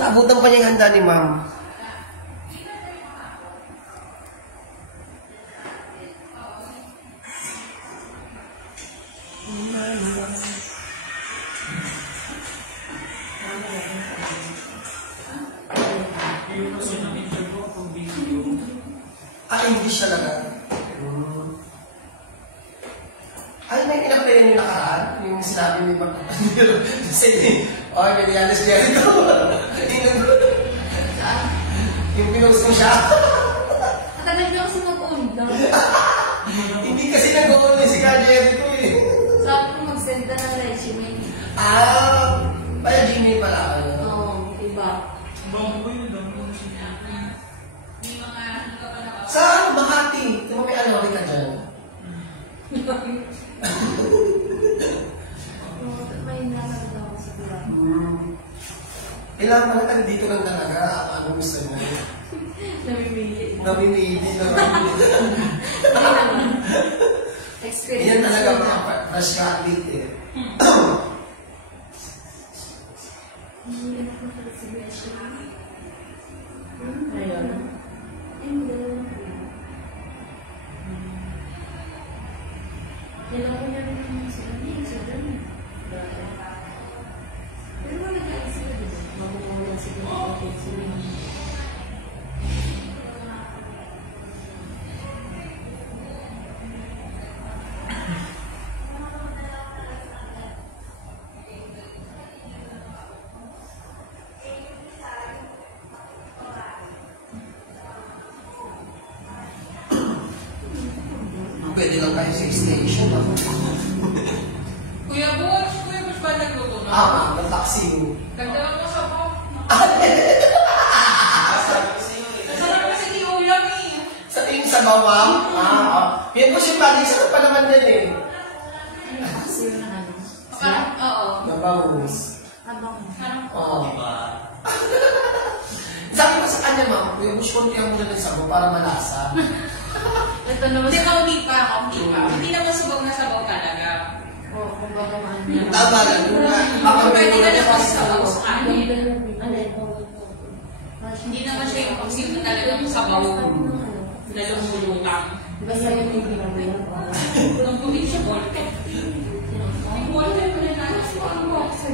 Naabutan pa niya yung handa ni ma'am. Hindi siya lang. Ay, may pinaplay niyo nakaraan? Yung sinabi ni Ma'am. Kasi, Marianas Jericho. Yung pinost mo siya. Matagal niyo kasi mag-unda. Hindi kasi nag-uuli si Ka Jericho eh. Sabi ko mag-send ka ng resume. Kaya Gmail pala. Oo, iba. Sa Makati, may ano ka dyan? May nalagay ako sa bilang. Kailangan pala tayo dito lang talaga. Ano gusto mo? Namimili. Namimili na. Hindi naman. Experience. Yan talaga mga fresh graduate eh. Hindi naman ako sa bilang. Ayun. Kailangan niya rin naman sila niya, sa dami. Pero wala nag-aalis sila dito. Mabukulang sila ng sila. Pwede lang kayo sa station. Kuya Bush ba nagluto na? Nag-taxi. Ganda mo sa po. Masarap kasi di ulam eh. Sa tingin sa bawang? Yan po si Pali, sarap pa naman din eh. Kasi yun na ano. Oo. Nabangus. Abang. Oo. Sabi ko sa kanya, ma'am, Kuya Bush, konti ang muna ng sabaw para malasa. Ito naman. Hindi, kaunti pa. Hindi naman subog na sabaw talaga. Oo, kung baga man niya. Tama lang. Pwede ka na kasi sabaw sa kanin. Hindi naman siya yung pagsimple talaga yung sabaw na lumulutang. Basta yung may pinagay. Nung bumig siya, bolte. Yung bolte ko na nanas ko ang box.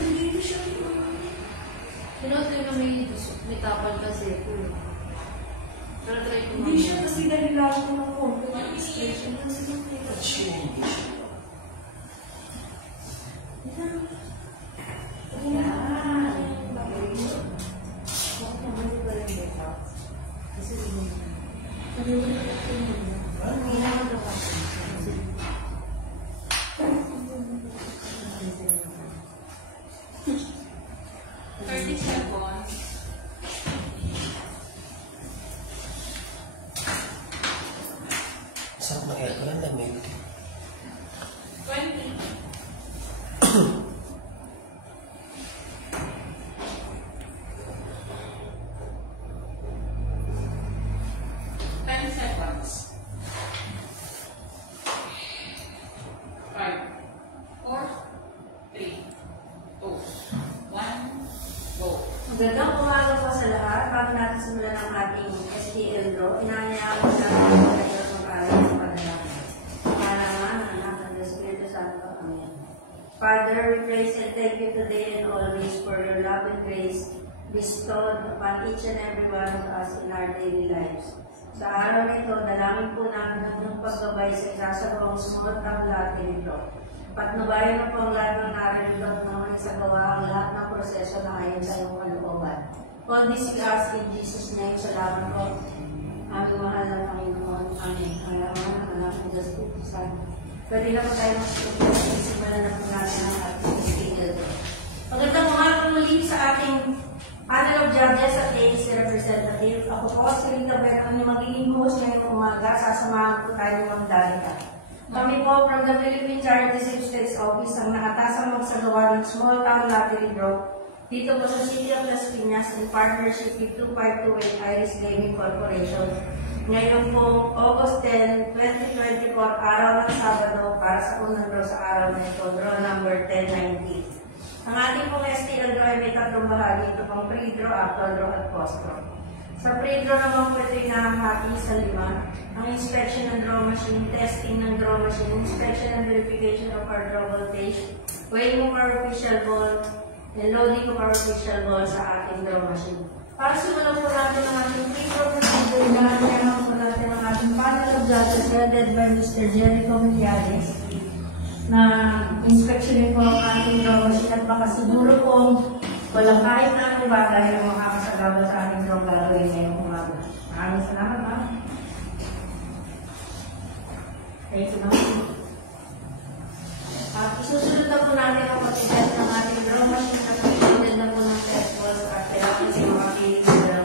Hindi siya. Pinot ko may tapal kasi. Pero try ko. Hindi siya kasi dahil lang ko ng konti ng expression kasi Sarap na kaya ko lang lamig. 20. Magandang umaga po sa lahat. Bago natin simulan ang ating STL Law, inanayaan ko natin ang kayo mag-aaral ng panalangin. Para naman ang anak ng Espiritu Santo. Amen. Father, we praise and thank you today and always for your love and grace bestowed upon each and every one of us in our daily lives. Sa araw na ito, dalangin po namin ang inyong paggabay sa isasagawang sumunod ang lahat nito. Patnubayan na po ang lahat ng narinig at naman sa gawa ang lahat ng proseso na ayon sa iyong kalooban. All this we ask in Jesus' name. Salamat po. Aming mahal na Panginoon. Amen. Kaya naman ang anak ng Diyos po. Pwede na po tayo mag-simulan. Simulan na po natin ang ating speaker. Magandang umaga muli sa ating panel of judges at ANC representative. Ako po si Rita Bert, ang magiging host ngayong umaga. Sasamahan po tayo ng magdalita. Kami po from the Philippine Charity Save States Office ang nakatasang magsagawa ng small town lottery draw dito po sa City of Las Piñas in partnership with 2528 Iris Gaming Corporation. Ngayon po, August 10, 2024, araw ng Sabado para sa unang draw sa araw na ito, draw number 1090. Ang ating pong STL draw ay may tatlong bahagi. Ito pong pre-draw, actual draw, at post-draw. Sa pre-draw naman po ito yung nakahati sa 5. Ang inspection ng draw machine, testing ng draw machine, inspection and verification of our draw voltage, weighing of our official ball, and loading of our official ball sa ating draw machine. Para simulan po natin ang ating pre-draw procedure, inaanyahan po natin ang ating panel of judges headed by Mr. Jericho Miliares na inspeksyonin po ang ating draw machine at baka siguro po walang kahit na anong bagay ang makakasagawa sa ating draw gagawin ngayong umaga. Maraming salamat, ma'am. Thank you, ma'am. At isusunod na po natin ang pag-test ng ating draw machine at isusunod na po ng test balls at kailangan sa mga piling sa draw.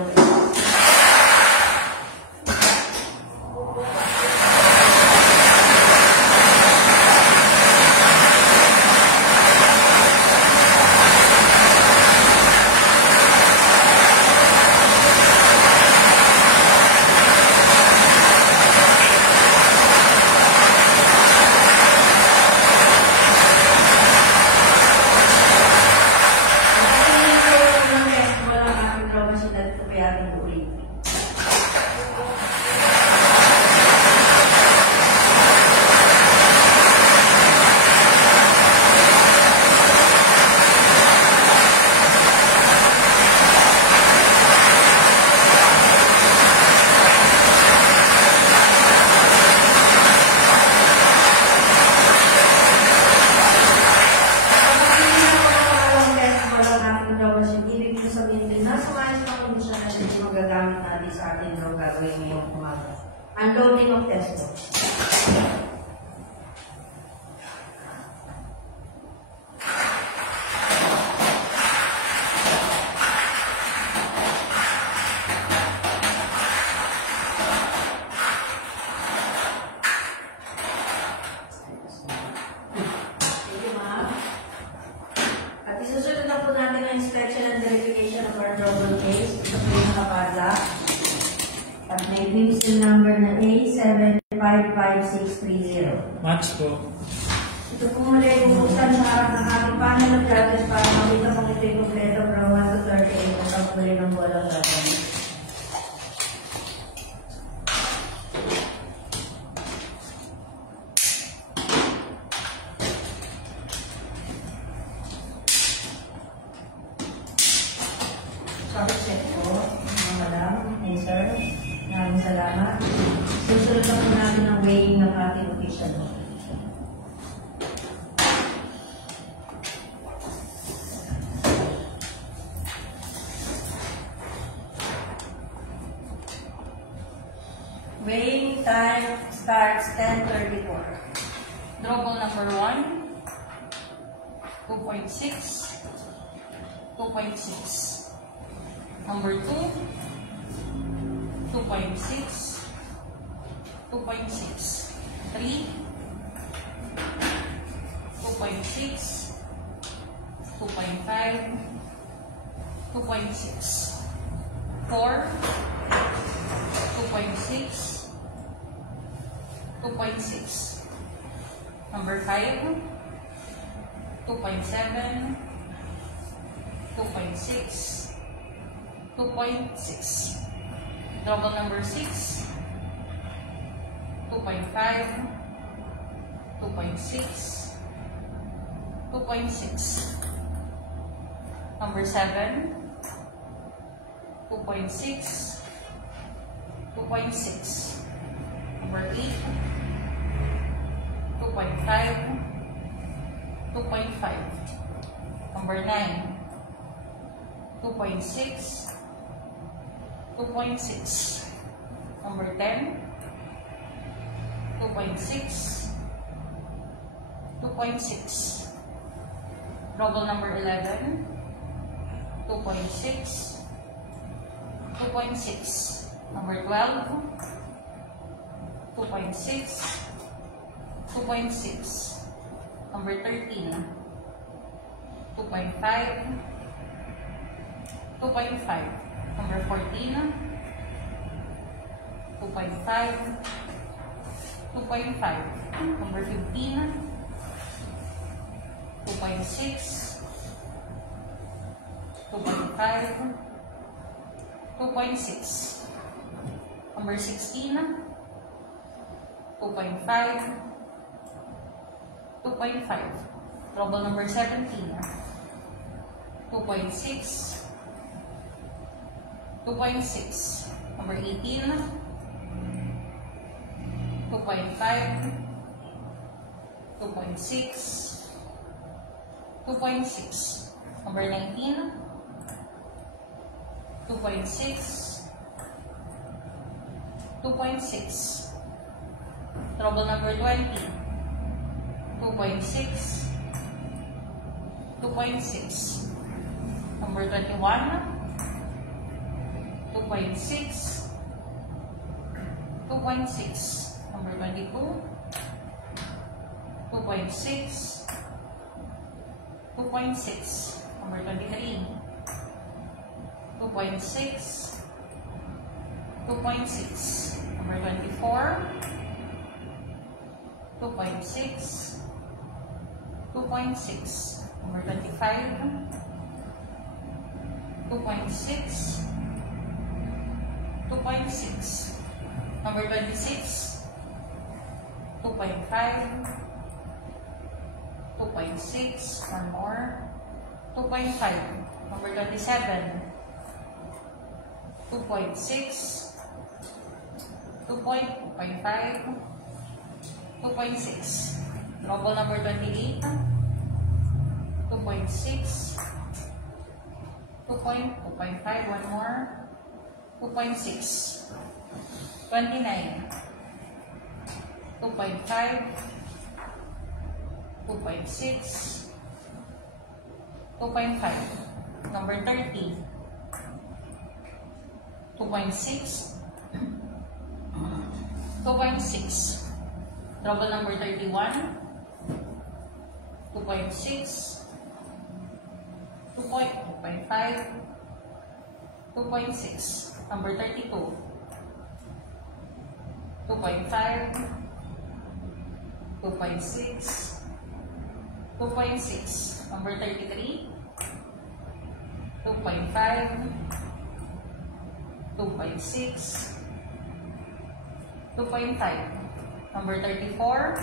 Unloading of test box. At isusunod na po natin ang inspection and verification of our double case. Ito po yung nakapadlock. At may PIN number na A755630. Match po. Ito po muli bubuksan sa harap ng ating panel of judges para makita kung ito yung kompleto from 1 to 38 at ang muli ng bolang gagawin. Sorry, check po, mga madam and sir. Maraming salamat. Susunod na po natin ang weighing ng ating official. Weighing time starts 10:34. Draw ball number 1, 2.6, 2.6. Number 2, 2.6, 2.6. 3, 2.6, 2.5, 2.6. 4, 2.6, 2.6. Number 5, 2.7, 2.6, 2.6. Double number 6, 2.5, 2.6, 2.6. Number 7, 2.6, 2.6. Number 8, 2.5, 2.5. Number 9, 2.6, 2.6. Number 10, 2.6, 2.6. Double number 11, 2.6, 2.6. Number 12, 2.6, 2.6. Number 13, 2.5, 2.5. Number 14, 2.5, 2.5. Number 15, 2.6, 2.5, 2.6. Number 16, 2.5, 2.5. Trouble number 17, 2.6, 2.6. Number 18, 2.5, 2.6, 2.6. Number 19, 2.6, 2.6. Trouble number 20, 2.6, 2.6. Number 21, 2.6, 2.6. Number 22, 2.6, 2.6. Number 23, 2.6, 2.6. Number 24, 2.6, 2.6. Number 25, 2.6, 2.6. Number 26, 2.5, 2.6. One more, 2.5. Number 27, 2.6, 2.5, 2.6. Trouble number 28, 2.6, 2.5. One more, 2.6. 29, 2.5, 2.6, 2.5. Number 30, 2.6, 2.6. Trouble number 31, 2.6, 2.5, 2.6. Number 32, 2.5, 2.6, 2.6. Number 33, 2.5, 2.6, 2.5. Number 34,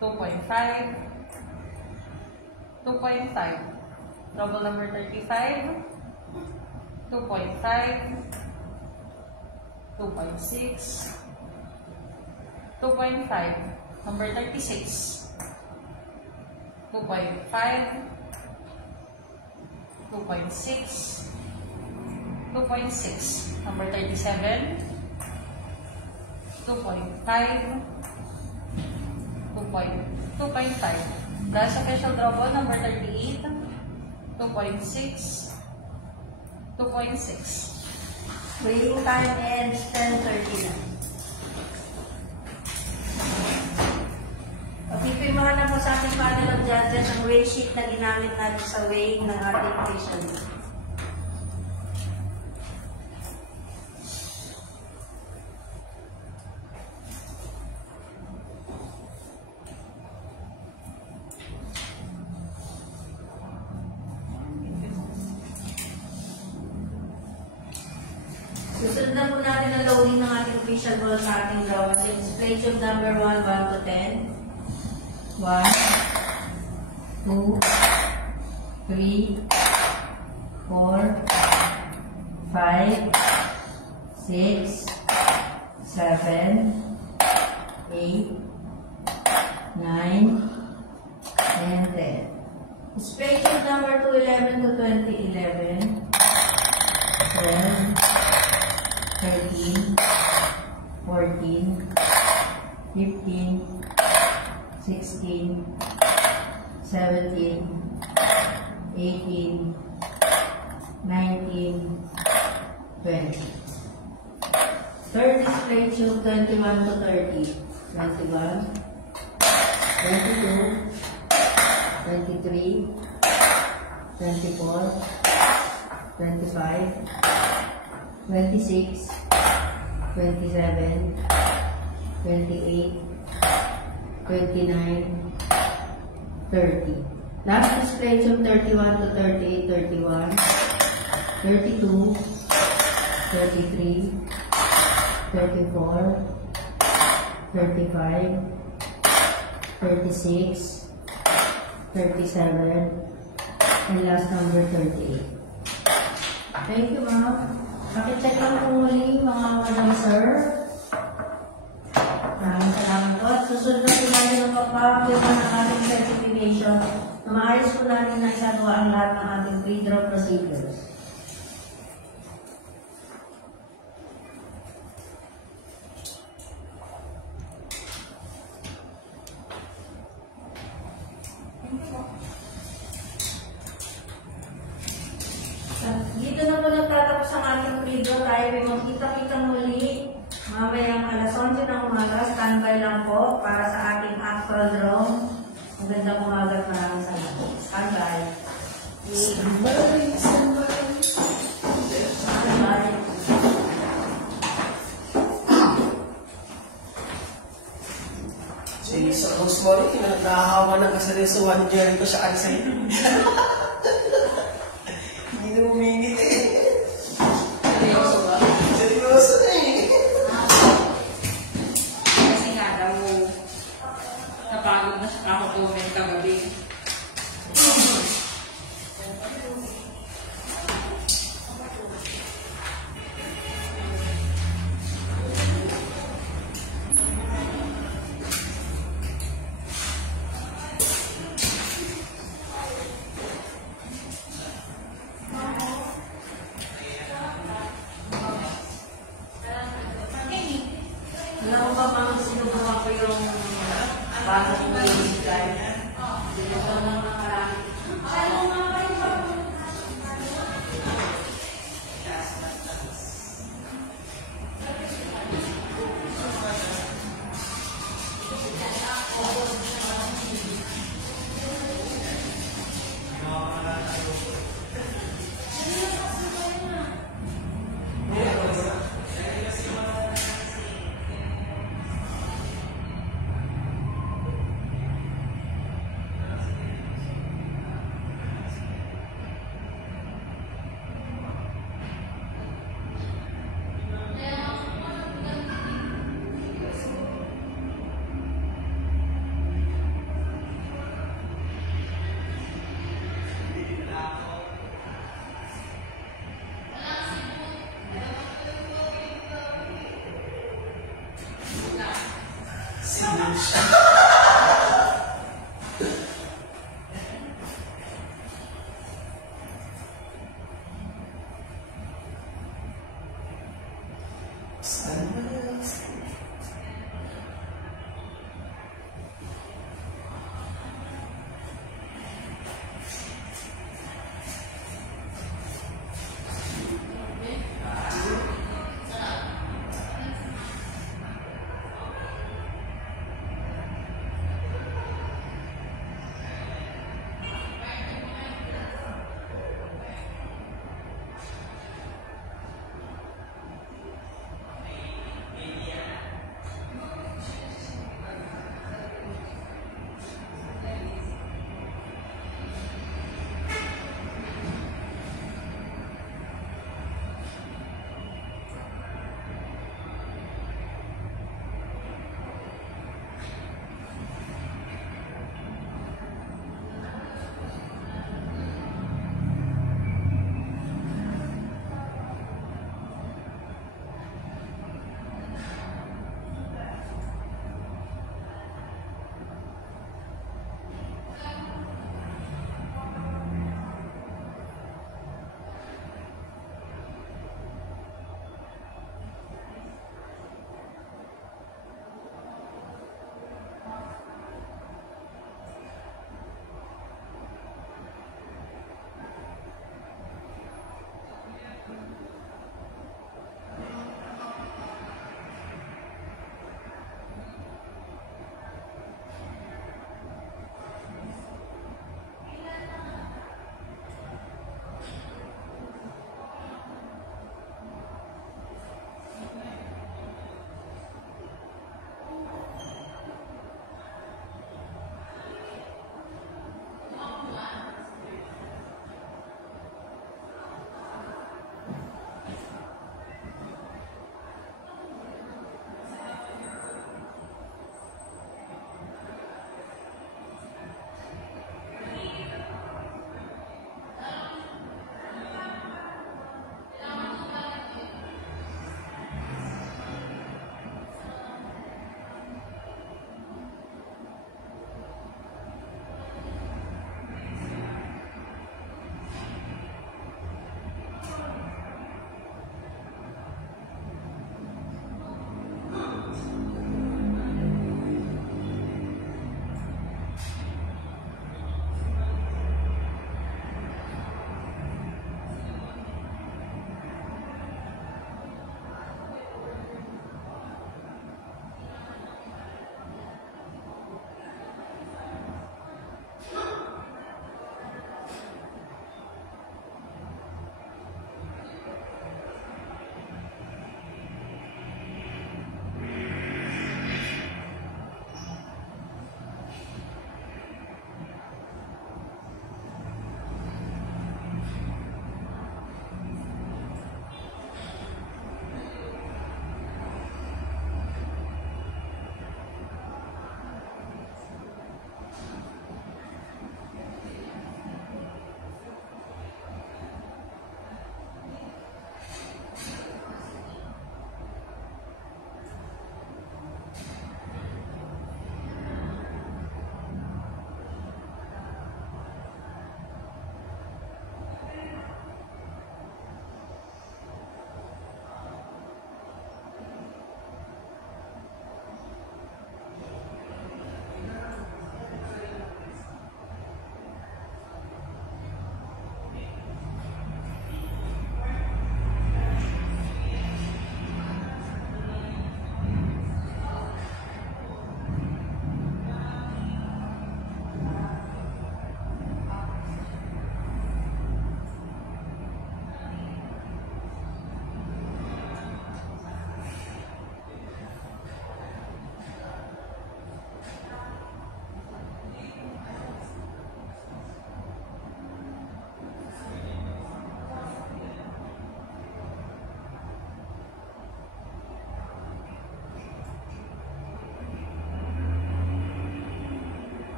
2.5, 2.5. Trouble number 35, 2.5, 2.6, 2.5. Number 36, 2.5, 2.6, 2.6. Number 37, 2.5, 2.5. Last official trouble, number 38, 2.6, 2.6. Weighing time ends 10:30 na. Pag-ipin mo na po sa ating panel of judges ang weight sheet na ginamit natin sa weighing ng ating patient. Susunod na po natin ang loading ng ating official ball sa ating drawers. It's plate tube number 1, 1 to 10. 1, 2, 3, 4, 5, 6, 7, 8, 9, and 10. It's plate tube number 2, 11 to 20, 11, 12, 13, 14, 15, 16, 17, 18, 19, 20. Third display tube 21 to 30. 21, 22, 23, 24, 25, 26, 27, 28, 29, 30. Last display from 31 to 38, 31, 32, 33, 34, 35, 36, 37, and last number 38. Thank you, ma'am. Pakita lang po muli, mga madam sir. Maraming salamat po. At susunod na po natin ang papapirma ng ating certification na maayos po natin na isagawa ang lahat ng ating pre-draw procedures. Dito na po nagtatapos ang ating pre-draw. Tayo ay magkita-kita muli. Mamayang alas 11 ng umaga, standby lang po para sa ating actual draw. Magandang umaga at maraming salamat. Standby. Standby. Sige, sa Rosemary, nakahawa ng kaseryosohan ni Jericho sa ansay. Hindi na uminit eh. Seryoso ba? Seryoso na eh. Kasi nga daw, napagod na siya kako-comment kagabi. Alam mo ba, mga sinubukan ko yung bagong music guide? Sinubukan ng nakaraan.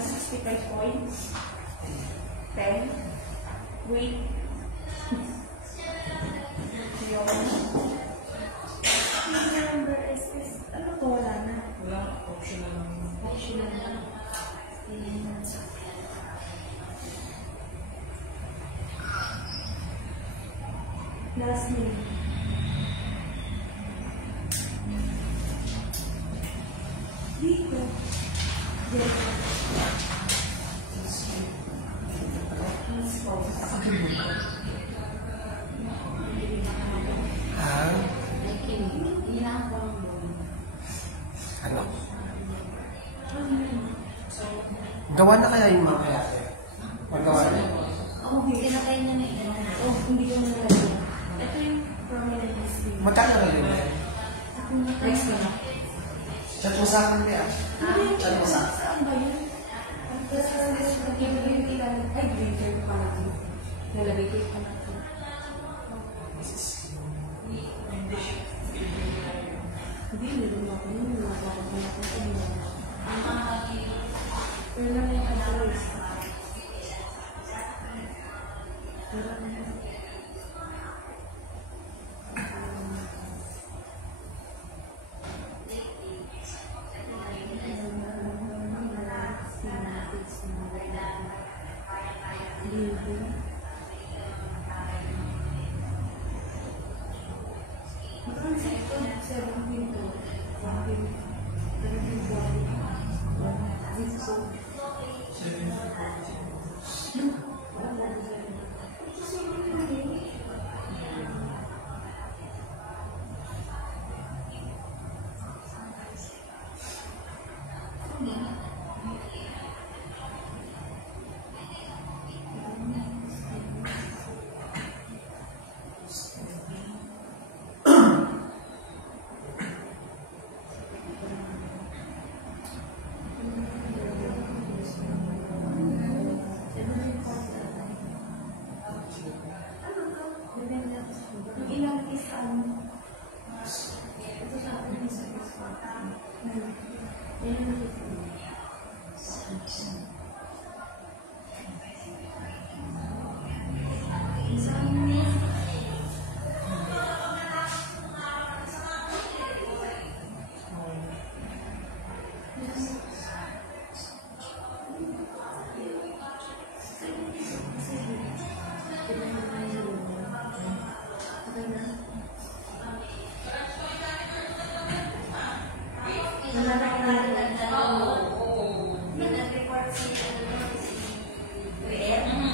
65 points. 10. Wait. Yung number is, ano to, wala na. Wala, optional lang. Optional na. Last name. Dito. Dito. Ano? Gawa na kaya yung mga kaya? Magawa na. Oh, kinakain niya na eh. Oh, hindi ko nalagyan. Ito yung prominent history. Magkano na rin yan? Next na. Chat mo sa akin niya. Chat mo sa akin. Saan ba yun? Ay, greater pa natin. Nalagay ko pa natin. Hindi, nilun ako yun. Nilun ako yun. Pero lang yung address.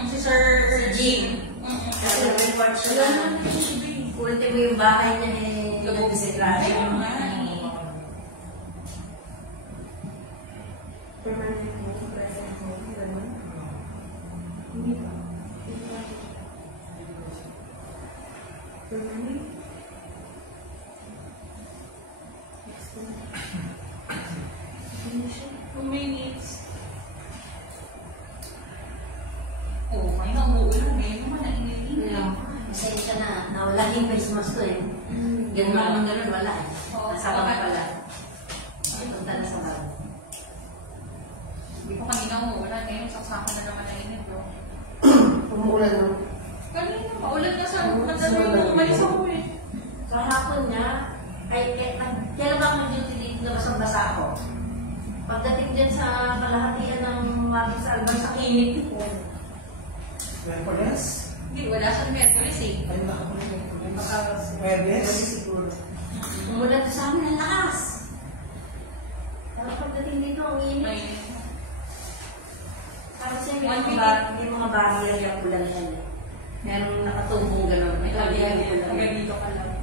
Si Sir Jim. Nag-report siya na ultimo yung bahay niya eh, nag-disgrasya. Permanent home, present home, gano'n. Hindi ba? Permanent? Next one. Hindi siya. 2 minutes. Oh, may nauulan eh. Naman na inilin. Pasensya na, nawala yung Christmas ko eh. Ganun naman ganun, wala eh. Nasa baba pala. Punta na sa baba. Hindi ko kanina umuulan eh. Saksakan na naman na init bro. Umuulan mo. Kanina, maulan na sa madali mo. Umalis ako eh. Kahapon niya, ay kailan ba akong duty dito na basang-basa ako? Pagdating dyan sa kalahatian ng Mabis Alban sa init ko. Merkules? Hindi, wala siyang Merkulis eh. Ay, baka po yung Merkules. Baka Merkules? siguro. Umulan sa amin ang lakas. Tapos pagdating dito, ang init. May Tapos One may mga barrier yung ulan yan. Merong nakatubong gano'n. May barrier yung ulan. hanggang dito ka lang.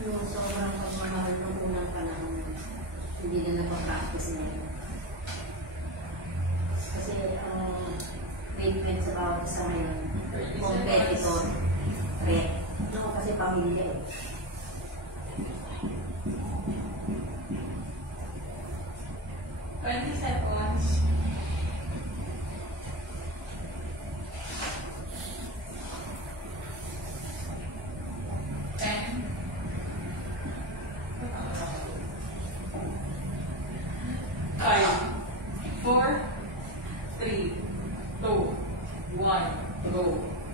Yung sobrang pagmamahal ng unang panahon, hindi na napapractice ngayon. Kasi ang treatment sa bawat isa ngayon, competitor, threat. Ako kasi pamilya eh. 3, 2, 1, go.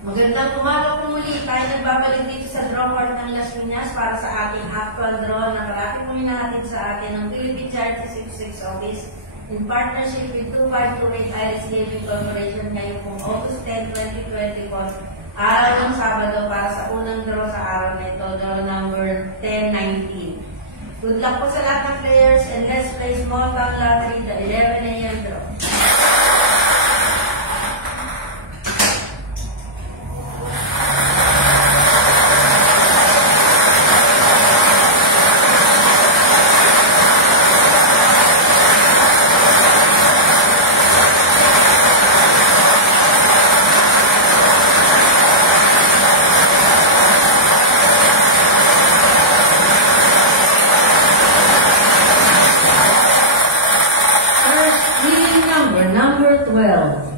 Magandang umaga po muli. Tayo nagbabalik dito sa draw card ng Las Piñas para sa ating actual draw na kalapit muli natin sa atin ng Philippine Charity 66 Office in partnership with 2528 Iris Gaming Corporation ngayong pong August 10, 2024, araw ng Sabado para sa unang draw sa araw na ito, draw number 1019. Good luck po sa lahat ng players and let's play small bang lottery, the 11 a.m. draw. Number 12.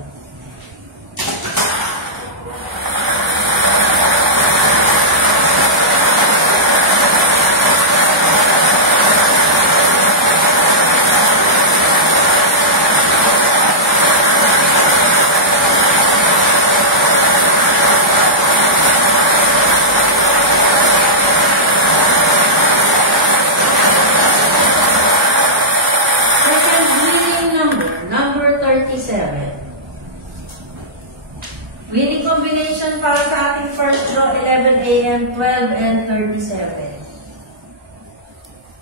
Winning combination para sa ating first draw, 11 a.m., 12, and 37.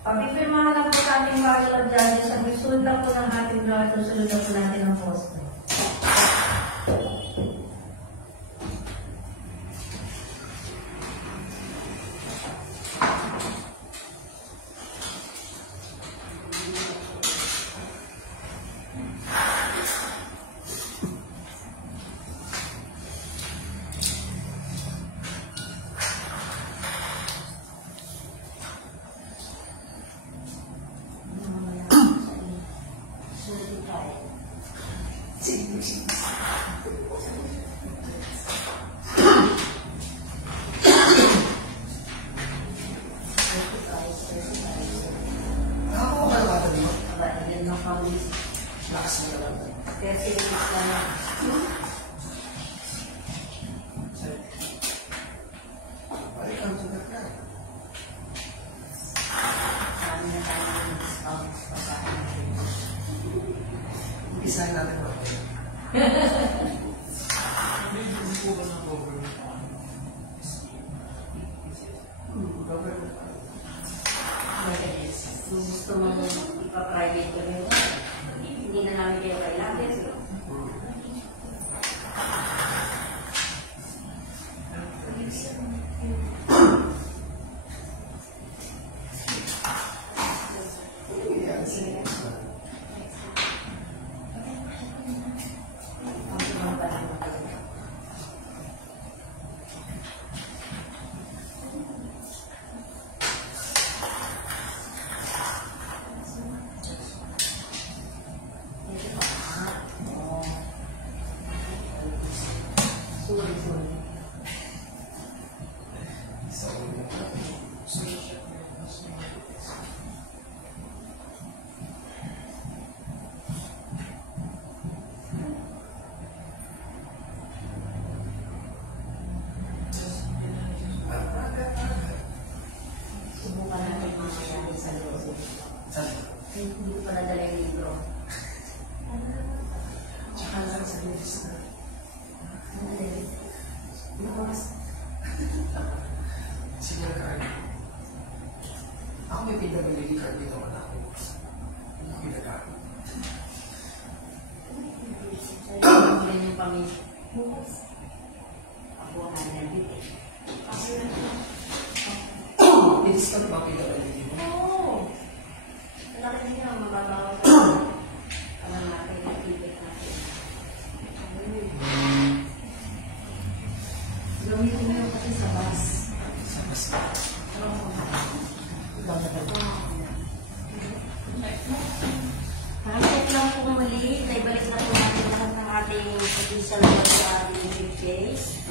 Pagpipirmahan lang po sa ating bachelor judges, ang isunod lang po ng ating draw, ito sunod na po natin ang poster. Isahin natin ba? Gusto mo ipa-private ko yun? Hindi na namin kayo kailangan. Hindi ko pa nadala yung libro. Tsaka lang sa bilis na. Senior card. Ako may PWD card dito wala ako. Hindi ako pinagamit. Yan yung pamilya. Ako ang hanapit eh. Kasi I-discount ba PWD mo? Oo. Malaki niya ang mababawas sa alam natin, activate natin. Gamitin mo yung kasi sa bus. Sa bus. Kahit lang po muli, naibalik na po natin lahat ng ating official sa ating briefcase.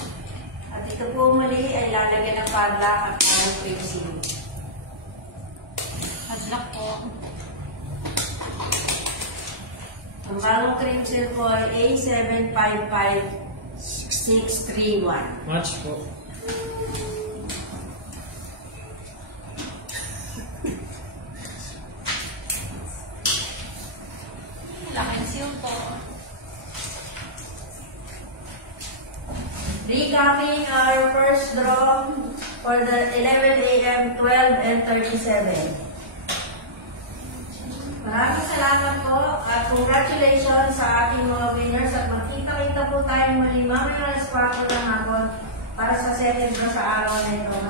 At ito po muli ay lalagyan ng padlock at ng fixing. Padlock po. Ang bagong cream seal po ay A755631. Match po. Laking seal po. Recapping our first draw for the 11 a.m., 12, and 37. Maraming salamat po at congratulations sa ating mga winners at magkita-kita po tayo muli mamaya alas 4 ng hapon para sa second draw sa araw na ito.